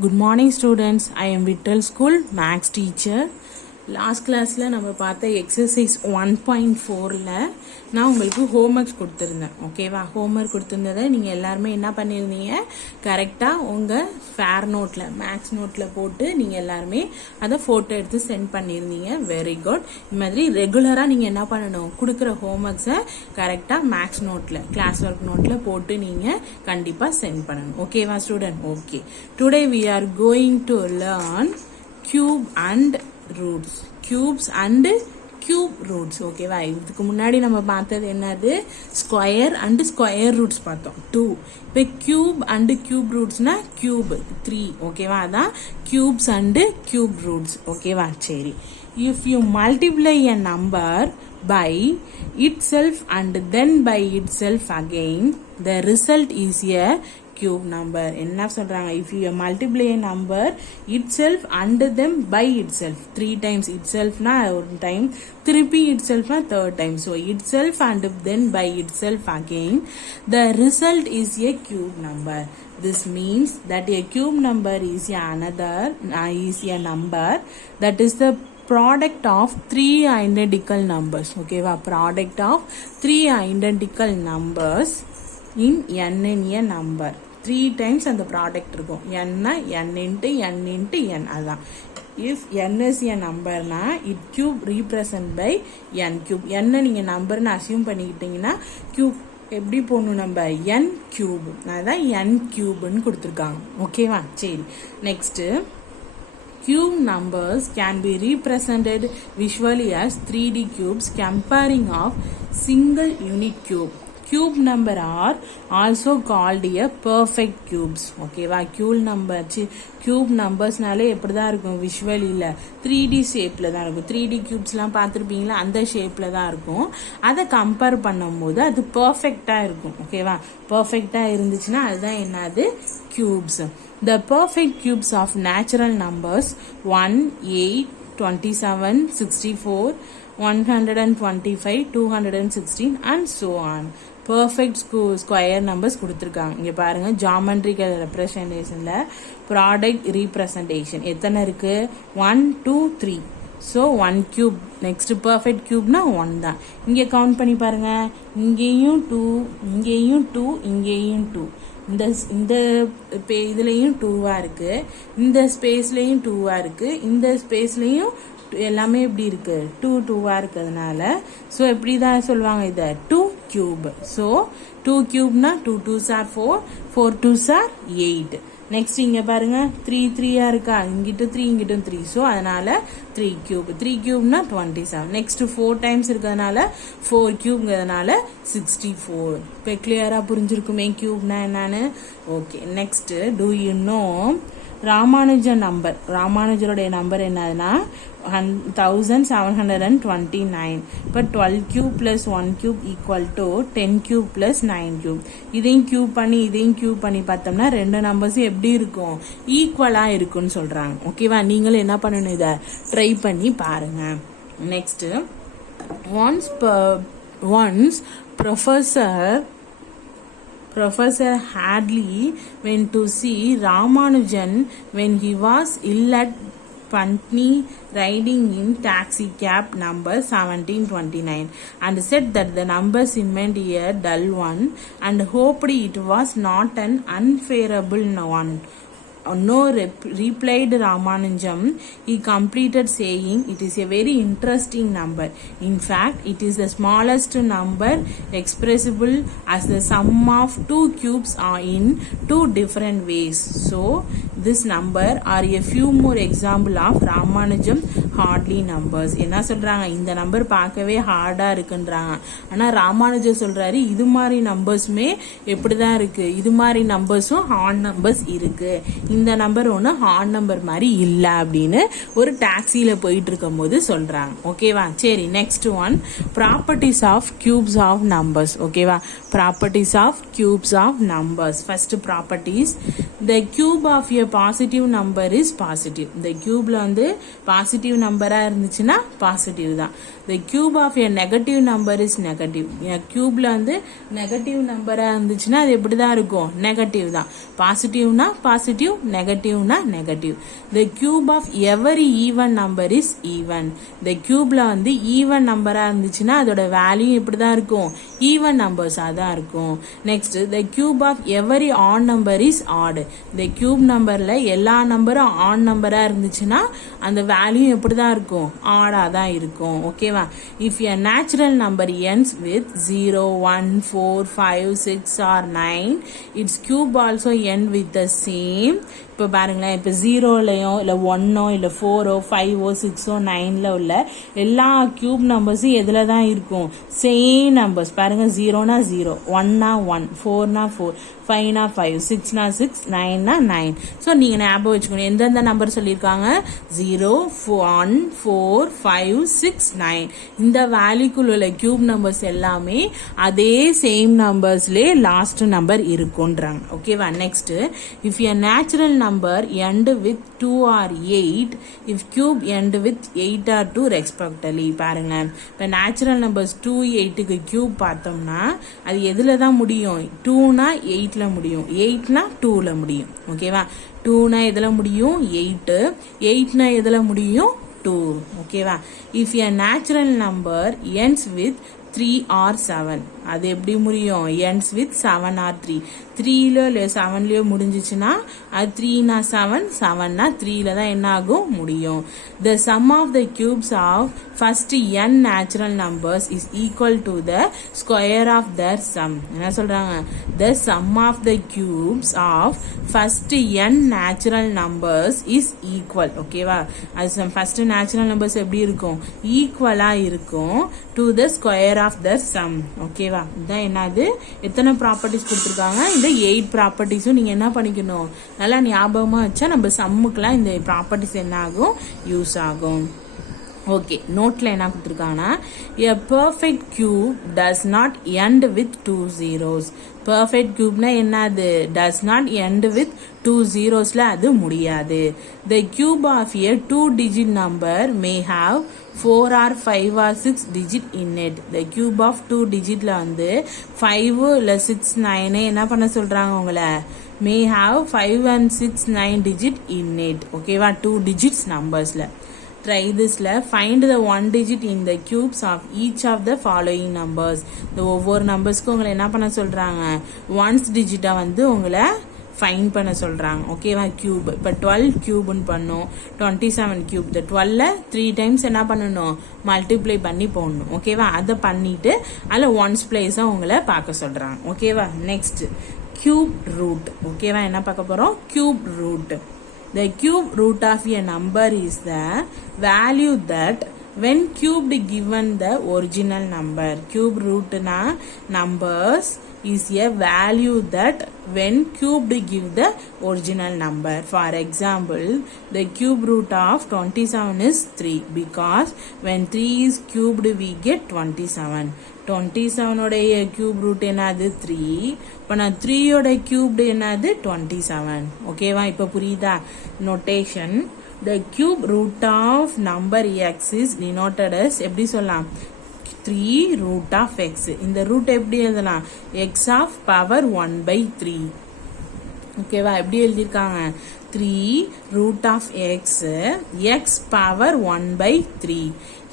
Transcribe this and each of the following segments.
Good morning students. I am Vittal School Max teacher. Last கிளாஸில் நம்ம பார்த்த exercise 1.4ல் நான் உங்களுக்கு ஹோம்ஒர்க்ஸ் கொடுத்துருந்தேன். ஓகேவா? ஹோம்ஒர்க் கொடுத்துருந்ததை நீங்கள் எல்லாருமே என்ன பண்ணியிருந்தீங்க, கரெக்டாக உங்கள் ஃபேர் நோட்டில் மேக்ஸ் நோட்டில் போட்டு நீங்கள் எல்லாருமே அதை ஃபோட்டோ எடுத்து சென்ட் பண்ணியிருந்தீங்க. Very good. இது மாதிரி ரெகுலராக நீங்கள் என்ன பண்ணணும், கொடுக்குற ஹோம்ஒர்க்ஸை கரெக்டாக மேக்ஸ் நோட்டில் கிளாஸ் ஒர்க் நோட்டில் போட்டு நீங்கள் கண்டிப்பாக சென்ட் பண்ணணும். ஓகேவா student? Okay. Today we are going to learn cube and roots. Cubes and cube roots. ஓகேவா? இதுக்கு முன்னாடி நம்ம பார்த்தது என்னது, ஸ்கொயர் அண்ட் ஸ்கொயர் ரூட்ஸ் பார்த்தோம் 2. இப்போ கியூப் அண்ட் கியூப் ரூட்ஸ்னா கியூப் 3. ஓகேவா? அதான் கியூப்ஸ் அண்ட் கியூப் ரூட்ஸ். ஓகேவா? சரி. If you multiply a number by itself and then by itself again, the result is a cube number. என்ன சொல்றாங்க, if you multiply a number itself and then by itself 3 times, itself na one time, திருப்பி itself na third time, so itself and then by itself again, the result is a cube number. This means that a cube number is a number that is the product of 3 identical numbers. Okay va? Product of 3 identical numbers in n a number. 3 times அந்த product இருக்கும். n into n. அதான் if n is a number na it cube represent by n cube. n நீங்க நம்பர்னு assume பண்ணிக்கிட்டீங்கன்னா cube எப்படி போடணும், நம்ம n cube. அதான் n cubeன்னு கொடுத்துருக்காங்க. ஓகேவா? சரி. Next, cube numbers can be represented visually as 3D cubes comparing of single unit cube. Cube number are also called a perfect cubes. ஓகேவா? cube நம்பர்ஸ்னாலே எப்படி தான் இருக்கும், விஷுவல் இல்லை 3D ஷேப்பில் தான் இருக்கும். 3D கியூப்ஸ்லாம் பார்த்துருப்பீங்களா, அந்த ஷேப்பில் தான் இருக்கும். அதை கம்பேர் பண்ணும்போது அது பர்ஃபெக்டாக இருக்கும். ஓகேவா? பர்ஃபெக்டாக இருந்துச்சுன்னா அதுதான் என்னது, cubes. The perfect cubes of natural numbers 1, 8, 27, 64, 125, 216 and so on. Perfect square numbers கொடுத்துருக்காங்க. இங்கே பாருங்க, ஜாமெட்ரிக்கல் ரெப்ரசன்டேஷனில் ப்ராடக்ட் ரீப்ரசன்டேஷன் எத்தனை இருக்கு, 1, 2, 3. So 1 cube. நெக்ஸ்ட் பர்ஃபெக்ட் கியூப்னா 1 தான். இங்கே கவுண்ட் பண்ணி பாருங்க, இங்கேயும் 2, இங்கேயும் 2, இங்கேயும் 2. இந்த இதுலேயும் 2வா இருக்கு, இந்த ஸ்பேஸ்லேயும் 2வா இருக்கு, இந்த ஸ்பேஸ்லேயும் எல்லாமே எப்படி இருக்கு, 2 2வா இருக்கிறதுனால ஸோ எப்படி தான் சொல்லுவாங்க இதை, 2 cube. So 2 கியூப்னா 2 2s are 4, 4 2s are 8. Next இங்க பாருங்க, 3 3யா இருக்கா, இங்கிட்ட 3 இங்கிட்டும் 3. ஸோ அதனால 3 கியூப். 3 கியூப்னா 27. நெக்ஸ்ட் 4 டைம்ஸ் இருக்கிறதுனால 4 கியூப்ங்கிறதுனால 64. இப்போ கிளியரா புரிஞ்சிருக்குமே கியூப்னா என்னன்னு. Okay. Next, do you know ராமானுஜருடைய நம்பர் என்னதுன்னா 1729. இப்போ 12 cube plus 1 cube equal to 10 cube plus 9 cube. இதையும் கியூப் பண்ணி பார்த்தோம்னா ரெண்டு நம்பர்ஸும் எப்படி இருக்கும், ஈக்குவலா இருக்குன்னு சொல்றாங்க. ஓகேவா? நீங்களும் என்ன பண்ணணும், இதை ட்ரை பண்ணி பாருங்க. Next, once Professor Hadley went to see Ramanujan when he was ill at Putney, riding in taxi cab number 1729, and said that the number seemed a dull one and hoped it was not an unfavorable one. No, replied Ramanujan. He completed saying, it is a very interesting number. In fact, it is the smallest number expressible as the sum of 2 cubes are in 2 different ways. So, this number are a few more example of Ramanujan Hadley numbers. என்ன சொல்றாங்க, இந்த number பார்க்கவே ஹார்டா இருக்குன்றாங்க. ஆனா ராமானுஜர் சொல்றாரு, இது மாதிரி நம்பர்ஸுமே எப்படிதான் இருக்கு, இது மாதிரி நம்பர்ஸும் ஹார்ட் நம்பர்ஸ் இருக்கு, இந்த நம்பர் ஒன்று ஹார்ட் நம்பர் மாதிரி இல்லை அப்படின்னு ஒரு டாக்ஸியில போயிட்டு இருக்கும் போது சொல்றாங்க. ஓகேவா? சரி. Next one, properties of cubes of numbers. ஓகேவா? Properties of cubes of numbers. First properties, the cube of a a positive number is positive. The cubeல வந்து பாசிட்டிவ் நம்பரா இருந்துச்சுன்னா பாசிட்டிவ் தான். The cube of a negative number is negative. cubeல வந்து negative நம்பரா இருந்துச்சுன்னா அது எப்படி தான் இருக்கும்? நெகட்டிவ் தான். பாசிட்டிவ்னா பாசிட்டிவ், நெகட்டிவ்னா negative. The cube of every even number is even. The cubeல வந்து ஈவன் நம்பரா இருந்துச்சுன்னா அதோட வேல்யூ எப்படி தான் இருக்கும்? ஈவன் நம்பர்ஸா தான் இருக்கும். Next the cube of every odd number is odd. The cube நம்பர்ல எல்லா நம்பரும் ஆட் நம்பரா இருந்துச்சுன்னா அந்த வேல்யூ எப்படி தான் இருக்கும்? ஆடா தான் இருக்கும். ஓகேவா? If a natural number ends with 0, 1, 4, 5, 6 or 9, its cube also end with the same. இப்போ பாருங்களேன், இப்போ 0லயோ இல்லை 1ஓ இல்லை 4ஓ 5ஓ 6ஓ 9ல உள்ள எல்லா கியூப் நம்பர்ஸும் எதில் தான் இருக்கும்? Same numbers. பாருங்க, 0னா 0, 1னா 1, 4னா 4, 5னா 5, 6னா 6, 9னா 9. ஸோ நீங்கள் ஞாபகம் வச்சுக்கணும் எந்தெந்த நம்பர் சொல்லியிருக்காங்க? 0, 1, 4, 5, 6, 9. இந்த வேல்யூக்குள்ள உள்ள கியூப் நம்பர்ஸ் எல்லாமே அதே சேம் நம்பர்ஸ்லேயே லாஸ்ட் நம்பர் இருக்குன்றாங்க. ஓகேவா? Next, if a natural number end with 2 or 8, if cube end with 8 or 2 respectively. பாருங்க, இப்போ நேச்சுரல் நம்பர்ஸ் 2, 8க்கு கியூப் பார்த்தோம்னா அது எதுல தான் முடியும்? 2னா 8ல முடியும், 8னா 2ல முடியும். ஓகேவா? 2னா எதுல முடியும்? 8, 8னா எதுல முடியும்? 2. ஓகேவா? If a natural number ends with 3 or 7, அது எப்படி முடியும்? ends with 7 or 3. 3லயோ இல்லை 7லயோ முடிஞ்சிச்சுன்னா அது 3னா 7, 7னா 3ல தான் என்ன ஆகும்? முடியும். The sum of the cubes of first n natural numbers is equal to the square of their sum. என்ன சொல்றாங்க? The sum of the cubes of first n natural numbers is equal. ஓகேவா? அது first natural numbers எப்படி இருக்கும்? ஈக்குவலா இருக்கும் to the square of their sum. ஓகேவா? இதான் என்னது? எத்தனை ப்ராப்பர்ட்டிஸ் கொடுத்துருக்காங்க? இந்த 8 ப்ராப்பர்ட்டிஸும் நீங்க என்ன பண்ணிக்கணும்? நல்லா ஞாபகமா வச்சா நம்ம சம்முக்குலாம் இந்த ப்ராப்பர்ட்டிஸ் என்ன ஆகும்? யூஸ் ஆகும். ஓகே, நோட்ல என்ன கொடுத்துருக்காங்கன்னா, a perfect cube does not end with 2 zeros. perfect cubeனா என்னது? does not end with 2 zeros ல அது முடியாது. The cube of a 2-digit number may have 4 or 5 or 6 digit in it. The cube of 2 digitல வந்து 5 இல்ல 6, 9 என்ன பண்ண சொல்றாங்க உங்களை? may have 5 and 6, 9 digit in it. ஓகேவா? 2 digits numbersல. Try thisல, find the 1 digit in the cubes of each of the following numbers. இந்த ஒவ்வொரு நம்பர்ஸ்க்கு உங்களை என்ன பண்ண சொல்றாங்க? ஒன்ஸ் டிஜிட்டா வந்து உங்களை ஃபைன் பண்ண சொல்றாங்க. ஓகேவா? கியூப் இப்போ 12 கியூப்னு பண்ணும், 27 கியூப். இந்த 12ல 3 டைம்ஸ் என்ன பண்ணணும்? மல்டிப்ளை பண்ணி போடணும். ஓகேவா? அதை பண்ணிட்டு அதில் ஒன்ஸ் பிளேஸா உங்களை பார்க்க சொல்றாங்க. ஓகேவா? Next, cube root. ஓகேவா? என்ன பார்க்க போறோம்? Cube root. The cube root of a number is the value that when cubed given the original number. Cube root na numbers is a value that when cubed give the original number. For example, the cube root of 27 is 3 because when 3 is cubed we get 27. 27 உடைய cube root என்னது? 3. இப்போ நான் 3 உடைய cubed என்னது? 27. ஓகேவா? இப்போ புரியுதா? Notation, the cube root of number x is denoted as எப்படி சொல்லலாம்? 3 root of x. இந்த root எப்படி எழுதலாம்? x of power 1 by 3. ஓகேவா? எப்படி எழுதிருக்காங்க? 3 root of x, x power 1 by 3.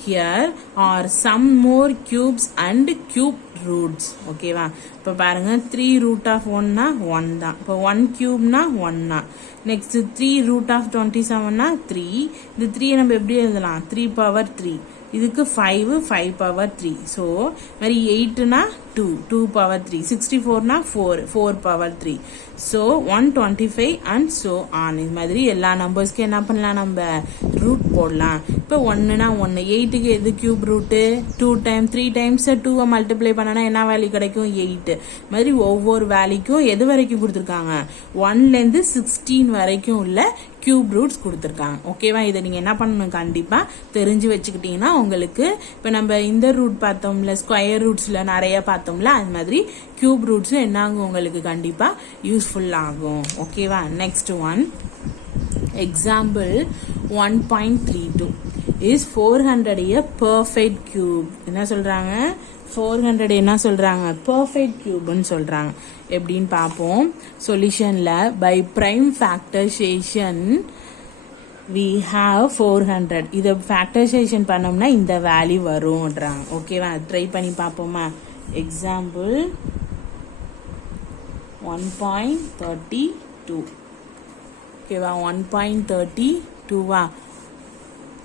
Here are some more cubes and cube roots. ஓகேவா? இப்போ பாருங்க, 3 root of 1னா 1 தான். இப்போ 1 cubeனா 1 தான். Next 3 root of 27னா 3. இந்த 3 நம்ம எப்படி எழுதலாம்? 3 power 3. இதுக்கு 5 power 3. ஸோ மாதிரி 8னா 2 power 3. 64னா 4 power 3. So 125 and so on. இது மாதிரி எல்லா நம்பர்ஸ்க்கு என்ன பண்ணலாம்? நம்ம ரூட் போடலாம். இப்போ 1னா 1, 8க்கு எது கியூப் ரூட்டு? 2 டைம் 3 டைம்ஸ் 2வை மல்டிப்ளை பண்ணனா என்ன வேல்யூ கிடைக்கும்? 8. மாதிரி ஒவ்வொரு வேல்யூக்கும் எது வரைக்கும் கொடுத்துருக்காங்க? 1லேருந்து 16 வரைக்கும் உள்ள கியூப் ரூட்ஸ் கொடுத்துருக்காங்க. ஓகேவா? இதை நீங்கள் என்ன பண்ணணும்? கண்டிப்பாக தெரிஞ்சு வச்சுக்கிட்டீங்கன்னா உங்களுக்கு, இப்போ நம்ம இந்த ரூட் பார்த்தோம்ல, ஸ்கொயர் ரூட்ஸில் நிறைய பார்த்தோம்ல, அது மாதிரி கியூப் ரூட்ஸும் என்ன ஆகும்? உங்களுக்கு கண்டிப்பாக யூஸ்ஃபுல் ஆகும். ஓகேவா? Next one, Example 1.32 is 400 a perfect cube. என்ன சொல்றாங்க? 400 என்ன சொல்றாங்க? Perfect cube ன்னு சொல்றாங்க. எப்படின்னு பார்ப்போம். சொல்யூஷன்ல by prime factorization we have 400. இதை factorization பண்ணோம்னா இந்த வேல்யூ வரும்ன்றாங்க. ஓகேவா? ட்ரை பண்ணி பார்ப்போமா? எக்ஸாம்பிள் 1.32. ஓகேவா? 1.32வா?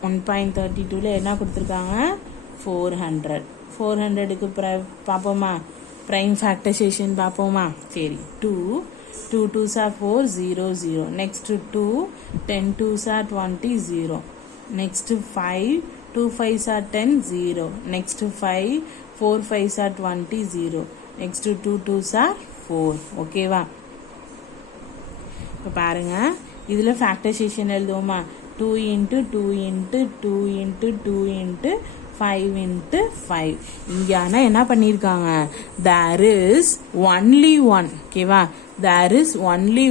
1.32ல என்ன கொடுத்துருக்காங்க? 400. 400க்கு பார்ப்போமா? ப்ரைம் ஃபேக்டரைசேஷன் பார்ப்போமா? சரி. 2 2s are 4 0 0. Next 2 10 2s are 20 0. Next 5 2 5s are 10 0. Next 5 4 5s are 20 0. Next 2 2s are 4. ஓகேவா? இப்போ பாருங்க, இதில் factorisation எழுதுவோமா? 2 into 2 into 2 into 2 into 5 into 5. இங்கே ஆனால் என்ன பண்ணியிருக்காங்க? there is only one. ஓகேவா? there is only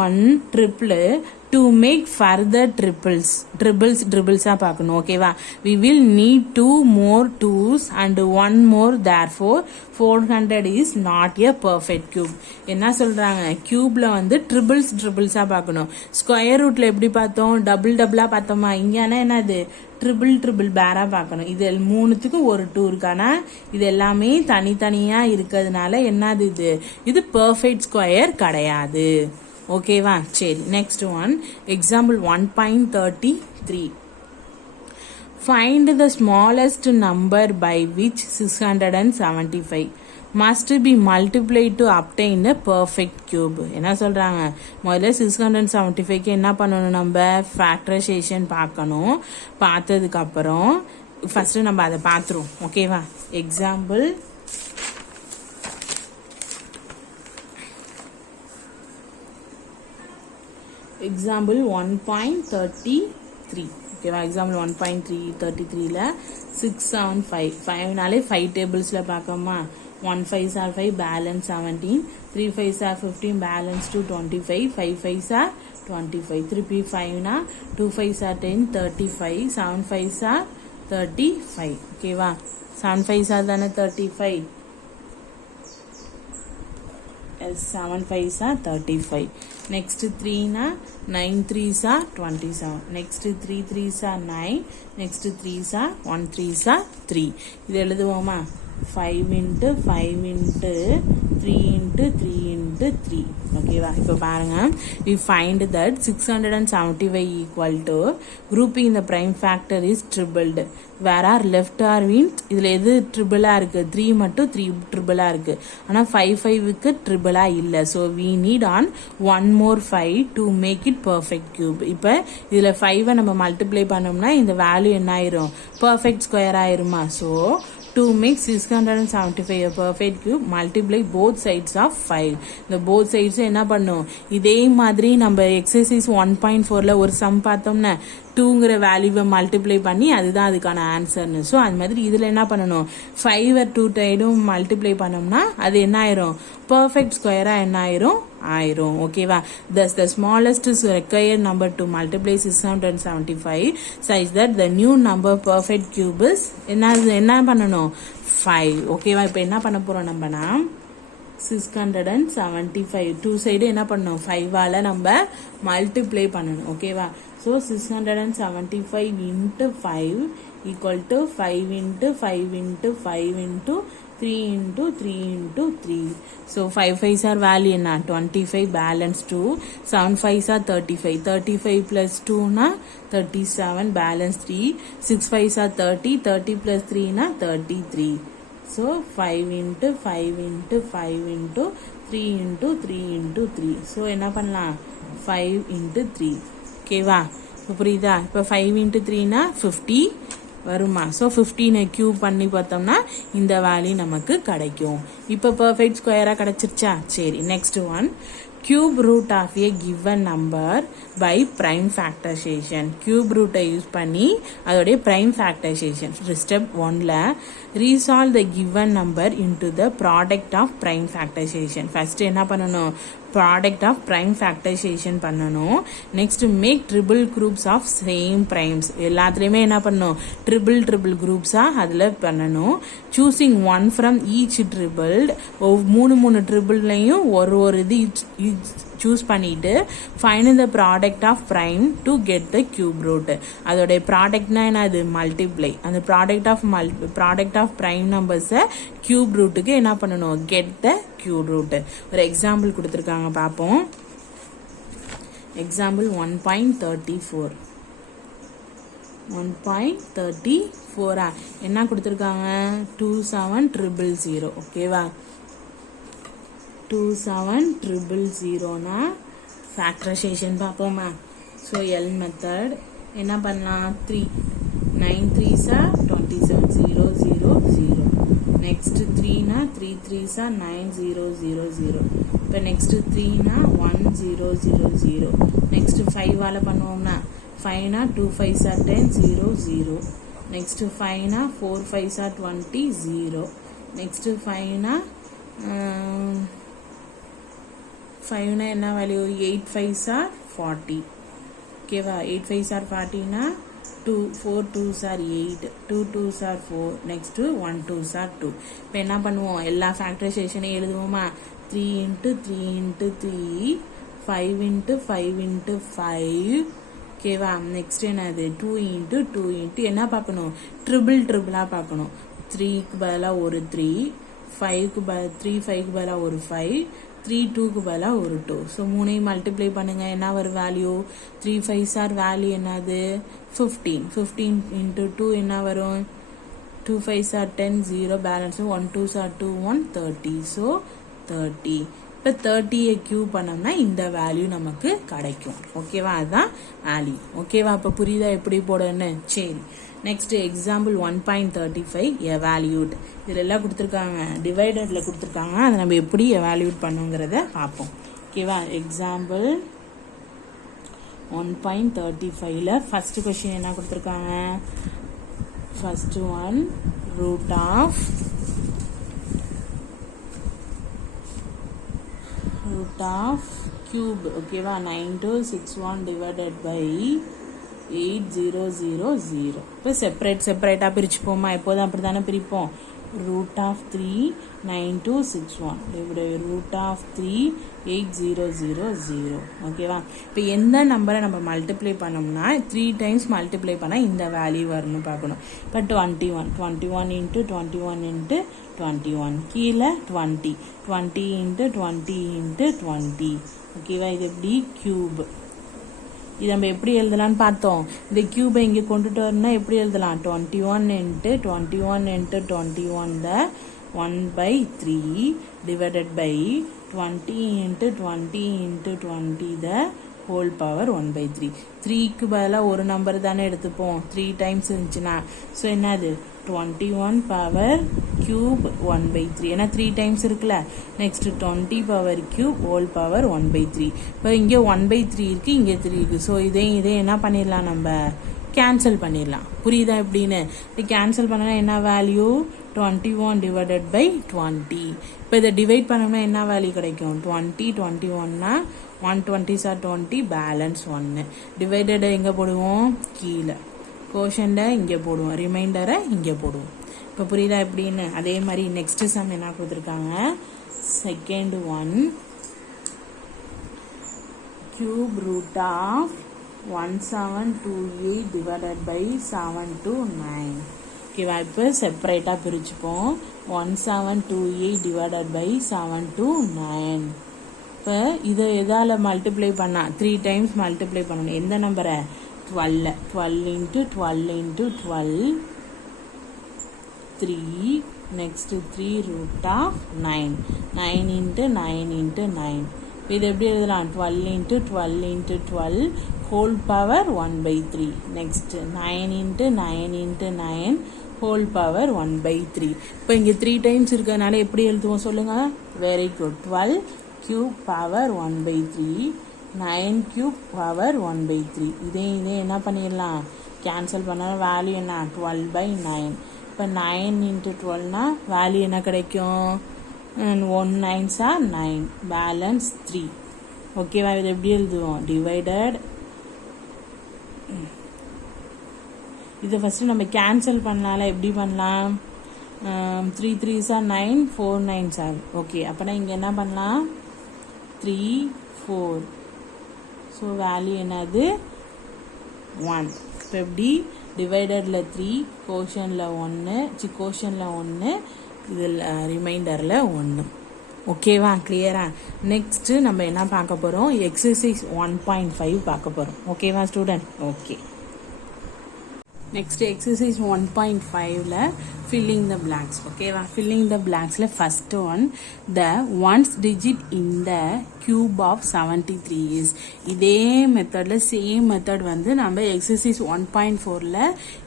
one triple to make further triples பார்க்கணும். ஓகேவா? we will need 2 more 2s and 1 more, therefore 400 is not a perfect cube. என்ன சொல்றாங்க? கியூப்ல வந்து ட்ரிபிள்ஸா பார்க்கணும். ஸ்கொயர் ரூட்ல எப்படி பார்த்தோம்? டபுளா பார்த்தோமா? இங்கன்னா என்னது? ட்ரிபிள் பேரா பார்க்கணும். இது மூணுத்துக்கும் ஒரு 2 இருக்கானா? இது எல்லாமே தனித்தனியா இருக்கிறதுனால என்னது இது பெர்ஃபெக்ட் ஸ்கொயர் கிடையாது. ஓகேவா? சரி. Next one, example 1.33. Find the smallest number by which 675 must be multiplied to obtain a perfect cube. என்ன சொல்றாங்க? முதல்ல 675க்கு என்ன பண்ணணும்? நம்ம ஃபேக்டரைசேஷன் பார்க்கணும். பார்த்ததுக்கு அப்புறம் ஃபர்ஸ்ட் நம்ம அதை பார்த்துருவோம். ஓகேவா? Example example 1.33. ஓகேவா? Example 1.33ல 6 7 5 5நாலே 5 டேபிள்ஸ்ல பார்க்கோமா? 1 5s are 5, balance 17. 3 5s are 15, balance 2 25. 5 5s are 25. 3 5 2 5s are 10 35. 7 5s are 35. ஓகேவா? 7 5s are தானே 35. 7 5s are 35. Next 3 9 3s are 27. Next 3 3s are 9. Next 3s are 1 3s are 3. இது எழுதுவோமா? 5 into 5 into 3 into 3 into 3. ஓகேவா? இப்போ பாருங்க, we find that 675 equal to grouping the prime factor is tripled. where are left are means இதில் எது ட்ரிபிளாக இருக்குது? 3 மட்டும் 3 ட்ரிபிளாக இருக்குது. ஆனால் 5 5க்கு ட்ரிபிளாக இல்லை. So we need on 1 more 5 to make it perfect cube. இப்போ இதில் 5 நம்ம மல்டிப்ளை பண்ணோம்னா இந்த வேல்யூ என்ன ஆயிரும்? பர்ஃபெக்ட் ஸ்கொயர் ஆயிருமா? So to make 675 a perfect cube, multiply both sides of 5. இந்த both sides என்ன பண்ணும்? இதே மாதிரி நம்ம exercise 1.4ல ஒரு sum பார்த்தோம்னா 2ங்கிற வேல்யூவை மல்டிப்ளை பண்ணி அதுதான் அதுக்கான ஆன்சர்னு. ஸோ அது மாதிரி இதில் என்ன பண்ணணும்? 5 2 டைடும் மல்டிப்ளை பண்ணோம்னா அது என்ன ஆயிரும்? பர்ஃபெக்ட் ஸ்கொயராக என்ன ஆயிரும்? ஆயிரும். ஓகேவா? thus the smallest required number to multiply 675 such that the new number perfect cube is என்ன பண்ணணும்? 5. ஓகேவா? இப்போ என்ன பண்ண போறோம் நம்மனா 675 2 சைடு என்ன பண்ணணும்? 5ஆல நம்ம மல்டிப்ளை பண்ணணும். ஓகேவா? So 675 into 5 equal to 5 into 5 into 5 into 3 into 3 into 3. So 5 5s are value na 25, balance 2. 7 5s are 35. 35 plus 2 na 37, balance 3. 6 5s are 30. 30 plus 3 na 33. So 5 into 5 into 5 into 3 into 3 into 3. So என்ன பண்ணலாம்? 5 into 3. ஓகேவா? இப்போ புரியுதா? இப்போ 5 into 3னா 50 வருமா? So 15 cube பண்ணி பார்த்தோம்னா இந்த வேல்யூ நமக்கு கிடைக்கும். இப்போ பர்ஃபெக்ட் ஸ்கொயராக கிடைச்சிருச்சா? சரி. Next one cube root of a given number by prime factorization. Cube root use பண்ணி அதோடைய prime factorization. Step 1ல resolve the given number into the product of prime factorization. First என்ன பண்ணணும், product of prime factorization பண்ணணும். Next make triple groups of same primes. எல்லாத்துலயுமே என்ன பண்ணணும், triple groups அதுல பண்ணணும். choosing one from each tripled, மூணு ட்ரிபிள்லையும் ஒரு இது சூஸ் பண்ணிட்டு find the product of prime to get the cube root. அதோட ப்ராடக்ட்னா என்னது, மல்டிப்ளை. அந்த ப்ராடக்ட் ஆஃப் prime நம்பர்ஸை cube rootக்கு என்ன பண்ணணும், get the cube root. ஒரு எக்ஸாம்பிள் கொடுத்துருக்காங்க பார்ப்போம். எக்ஸாம்பிள் 1.34 1.34 என்ன கொடுத்துருக்காங்க, 27000. ஓகேவா, 27000னா ஃபேக்டரைசேஷன் பார்ப்போமா. ஸோ எல் மெத்தட் என்ன பண்ணலாம், 3 9 3s are 27 0 0 0. Next 3னா 3 3s are 9 0 0 0. இப்போ நெக்ஸ்ட் 3னா 1 0 0 0. நெக்ஸ்ட் 5ஆல பண்ணுவோம்னா 5னா 2 5s are 10 0 0. நெக்ஸ்ட் 5னா 4 5s are 20 0. நெக்ஸ்ட் 5னா 5னா என்ன வேல்யூ, 8 5s are 40. ஓகேவா, 8 5s are 40னா 2 4 2s are 8 2 2s are 4. Next 1 2s are 2. இப்போ என்ன பண்ணுவோம், எல்லா ஃபேக்டரைசேஷனையும் எழுதுவோமா. 3 into 3 into 3 5 into 5 into 5. ஓகேவா, நெக்ஸ்ட் என்னது 2 into 2 into என்ன பார்க்கணும், ட்ரிபிளாக பார்க்கணும். 3க்கு பதிலாக ஒரு 3, 5க்கு 3 5க்கு பதிலாக ஒரு 5, 3 2க்கு பதிலாக ஒரு 2. ஸோ மூணையும் மல்டிப்ளை பண்ணுங்க, என்ன வரும் வேல்யூ, 3 5s are வேல்யூ என்னது 15. 15 into 2 என்ன வரும், 2 5s are 10 0 balance 1 2s are 2 1 30. So 30. இப்போ 30யை கியூப் பண்ணோம்னா இந்த வேல்யூ நமக்கு கிடைக்கும். ஓகேவா, அதுதான் வேல்யூ. ஓகேவா, இப்போ புரியுதா எப்படி போடன்னு. சரி, நெக்ஸ்ட் எக்ஸாம்பிள் 1.35 எவால்யூட். இதில் எல்லாம் கொடுத்துருக்காங்க, டிவைடரில் கொடுத்துருக்காங்க. அதை நம்ம எப்படி எவால்யூட் பண்ணுங்கிறத பார்ப்போம். ஓகேவா, எக்ஸாம்பிள் 1.35ல ஃபர்ஸ்ட் கொஸ்டின் என்ன கொடுத்துருக்காங்க, first one root of cube. ஓகேவா, 9261 divided by 8000. இப்போ செப்பரேட்டாக பிரிச்சுப்போமா, எப்போதும் அப்படி தானே பிரிப்போம். root of 3 9261 divided by root of 3 8000. ஓகேவா, இப்போ எந்த நம்பரை நம்ம மல்டிப்ளை பண்ணோம்னா 3 டைம்ஸ் மல்டிப்ளை பண்ணால் இந்த வேல்யூ வரணும் பார்க்கணும். இப்போ 21 into 21 into 21 கீழே 20 into 20 into 20. ஓகேவா, இது எப்படி கியூப். இது நம்ம எப்படி எழுதலாம்னு பார்த்தோம். இந்த கியூபை இங்கே கொண்டுட்டு வரணும்னா எப்படி எழுதலாம், 21 into 21 into 21 1/3 divided by 20 into 20 into 20 the whole power 1/3. 3க்கு பதிலாக ஒரு நம்பர் தானே எடுத்துப்போம், 3 டைம்ஸ் இருந்துச்சுன்னா. ஸோ என்னது 21 power cube 1/3. ஏன்னா 3 டைம்ஸ் இருக்குல்ல. Next 20 power cube whole power 1/3. இப்போ இங்கே 1/3 இருக்கு, இங்கே 3 இருக்கு. ஸோ இதே என்ன பண்ணிடலாம், நம்ம கேன்சல் பண்ணிடலாம். புரியுதா எப்படின்னு. இப்போ கேன்சல் பண்ணனா என்ன வேல்யூ, 21 divided by 20. இப்போ இதை டிவைட் பண்ணோம்னா என்ன வேல்யூ கிடைக்கும், 20 21னா 120s are 20 பேலன்ஸ் 1. டிவைடடை எங்கே போடுவோம், கீழே. கோஷன்டை இங்கே போடுவோம், ரிமைண்டரை இங்கே போடுவோம். இப்போ புரியுதா எப்படின்னு. அதே மாதிரி நெக்ஸ்ட் சம் என்ன கொடுத்துருக்காங்க, second one cube root of 1728 divided by 729. ஓகேவா, இப்போ செப்பரேட்டாக பிரிச்சுப்போம். 1728 divided by 729. இப்போ இதை எதால் மல்டிப்ளை பண்ணால் 3 டைம்ஸ் மல்டிப்ளை பண்ணணும். எந்த நம்பரை, 12 into 12 into 12 3. Next 3 root of 9 9 into 9 into 9. இது எப்படி எழுதலாம், 12 into 12 into 12 whole power 1/3. Next 9 into 9 into 9 whole power 1/3. இப்போ இங்கே 3 டைம்ஸ் இருக்கிறதுனால எப்படி எழுதுவோம் சொல்லுங்க. Very good. 12 cube power 1/3, 9 cube power 1/3. இதே என்ன பண்ணிடலாம், கேன்சல் பண்ண வேல்யூ என்ன 12/9. இப்போ 9 into 12னா வேல்யூ என்ன கிடைக்கும், 1 9s are 9, பேலன்ஸ் 3. ஓகேவா, இது எப்படி எழுதுவோம், டிவைடட். இதை ஃபஸ்ட்டு நம்ம கேன்சல் பண்ணால எப்படி பண்ணலாம், 3 3s are 9, 4 9s are. Okay, அப்போனா இங்கே என்ன பண்ணலாம், 3 4. ஸோ வேல்யூ என்னது 1. இப்போ எப்படி டிவைடரில் 3, கோஷனில் 1, கோஷனில் 1, இதில் ரிமைண்டரில் 1. ஓகேவா, கிளியரா. நெக்ஸ்ட்டு நம்ம என்ன பார்க்க போகிறோம், எக்ஸசைஸ் 1.5 பார்க்க போகிறோம். ஓகேவா ஸ்டூடெண்ட், ஓகே. நெக்ஸ்ட் எக்ஸசைஸ் 1.5ல ஃபில்லிங் த பிளாங்க்ஸ். ஓகேவா, ஃபில்லிங் த பிளாங்க்ஸில் first one, the ones digit in the cube of 73 is. இதே மெத்தடில் சேம் மெத்தட் வந்து நம்ம எக்ஸசைஸ் 1.4ல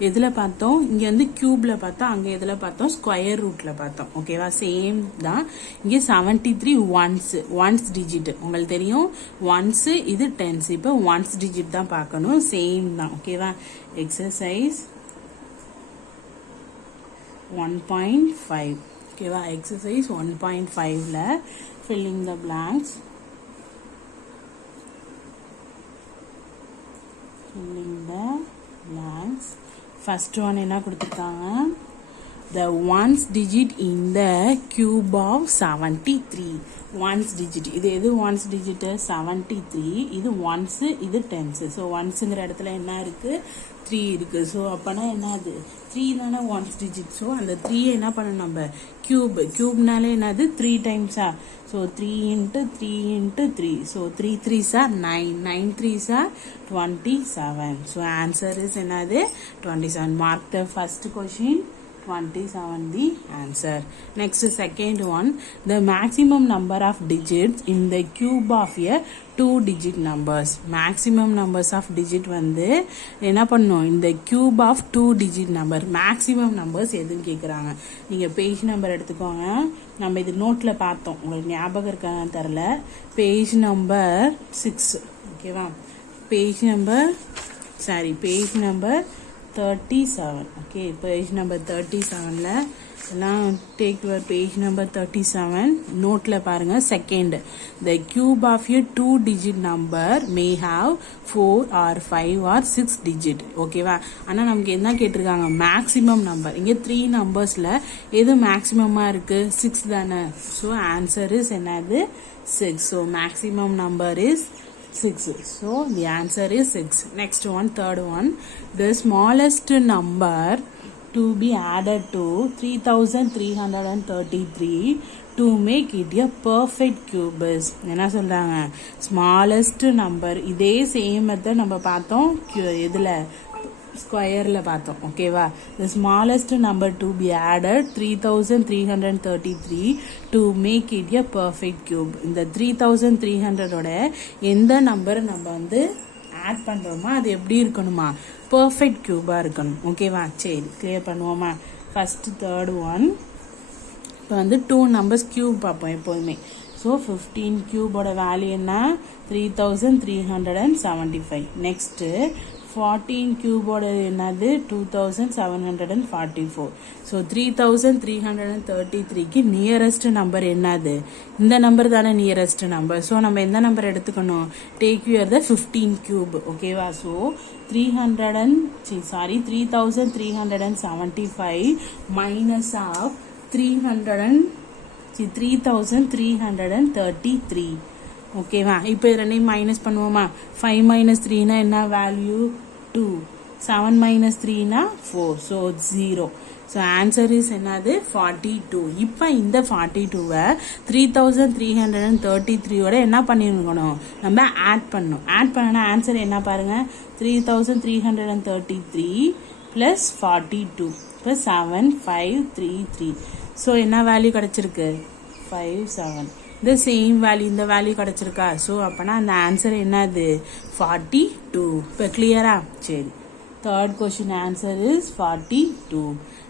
எதில் பார்த்தோம், இங்கே வந்து கியூபில் பார்த்தோம், அங்கே எதில் பார்த்தோம், ஸ்கொயர் ரூட்டில் பார்த்தோம். ஓகேவா, சேம் தான். இங்கே 73 ஒன்ஸ் டிஜிட் உங்களுக்கு தெரியும், ஒன்ஸு இது டென்ஸ். இப்போ ஒன்ஸ் டிஜிட் தான் பார்க்கணும், சேம் தான். ஓகேவா, எக்ஸசைஸ் 1.5. ஓகேவா, எக்ஸசைஸ் 1.5ல filling the blanks. First one என்ன கொடுத்துருக்காங்க, the ones digit in the cube of 73. Once digit, இது எது ஒன்ஸ் டிஜிட்டு, 73. இது ஒன்ஸு, இது டென்ஸு. ஸோ ஒன்ஸுங்கிற இடத்துல என்ன இருக்குது, 3 இருக்குது. ஸோ அப்போனா என்னது, 3 தானே ஒன்ஸ் டிஜிட். ஸோ அந்த 3 என்ன பண்ணணும் நம்ம, கியூப்னாலே என்னது 3 டைம்ஸா. So 3 into 3 into 3. So 3 3s are 9, 9 3s are 27. So answer is என்னது 27. Mark the first question, 27 the answer. Next, second one, the maximum number of digits in the cube of a 2-digit numbers. Maximum numbers of digit வந்து என்ன பண்ணும், இந்த cube of 2-digit number. maximum numbers எதுன்னு கேட்குறாங்க. நீங்கள் page number எடுத்துக்கோங்க. நம்ம இது நோட்டில் பார்த்தோம், உங்களுக்கு ஞாபகம் இருக்கான்னு தெரில. Page number 6. ஓகேவா, பேஜ் நம்பர் 37. ஓகே, பேஜ் நம்பர் 37ல எல்லாம் டேக் யுவர் பேஜ் நம்பர் 37. நோட்டில் பாருங்கள், second, the cube of a 2-digit number may have 4 or 5 or 6 digit. ஓகேவா, ஆனால் நமக்கு என்ன கேட்டிருக்காங்க, மேக்ஸிமம் நம்பர். இங்கே 3 நம்பர்ஸில் எது மேக்ஸிமமாக இருக்குது, 6 தானே. ஸோ ஆன்சர் இஸ் என்னது 6. So maximum number is 6. So the answer is 6. Next one, third one, the smallest number to be added to 3333 to make it a perfect cube is. என்ன சொல்றாங்க, smallest number. இதே same method நம்ம பார்த்தோம் இதில் ஸ்கொயரில் பார்த்தோம். ஓகேவா, the smallest number to be added 3333 to make it a perfect cube. இந்த 3300ஓட எந்த நம்பர் நம்ம வந்து ஆட் பண்ணுறோமோ அது எப்படி இருக்கணுமா, பர்ஃபெக்ட் கியூபாக இருக்கணும். ஓகேவா, சரி கிளியர் பண்ணுவோமா. ஃபஸ்ட்டு தேர்ட் ஒன், இப்போ வந்து 2 நம்பர்ஸ் கியூப் பார்ப்போம் எப்போதுமே. ஸோ 15 கியூபோட வேல்யூ என்ன, 3375. நெக்ஸ்ட்டு 14 கியூபோட என்னது 2744. ஸோ 3333க்கு நியரஸ்ட் நம்பர் என்னது, இந்த நம்பர் தானே நியரஸ்ட் நம்பர். ஸோ நம்ம எந்த நம்பர் எடுத்துக்கணும், டேக் யூர் த 15 கியூப். ஓகேவா, ஸோ 3375 மைனஸ் ஆஃப் 3333. ஓகேவா, இப்போ இது ரெண்டையும் மைனஸ் பண்ணுவோமா. 5 minus 3னா என்ன value 2, 7 minus 3னா 4. So 0. So answer is என்னது 42. இப்போ இந்த 42வை 3333ஓட என்ன பண்ணிருக்கணும், நம்ம ஆட் பண்ணணும். ஆட் பண்ணனா ஆன்சர் என்ன பாருங்க, 3333 ப்ளஸ் 42 ப்ளஸ் 7533. ஸோ என்ன வேல்யூ கிடச்சிருக்கு 57. இந்த சேம் வேல்யூ, இந்த வேல்யூ கிடச்சிருக்கா. ஸோ அப்போனா அந்த ஆன்சர் என்னது 42. இப்போ கிளியரா, சரி. Third question answer is 42.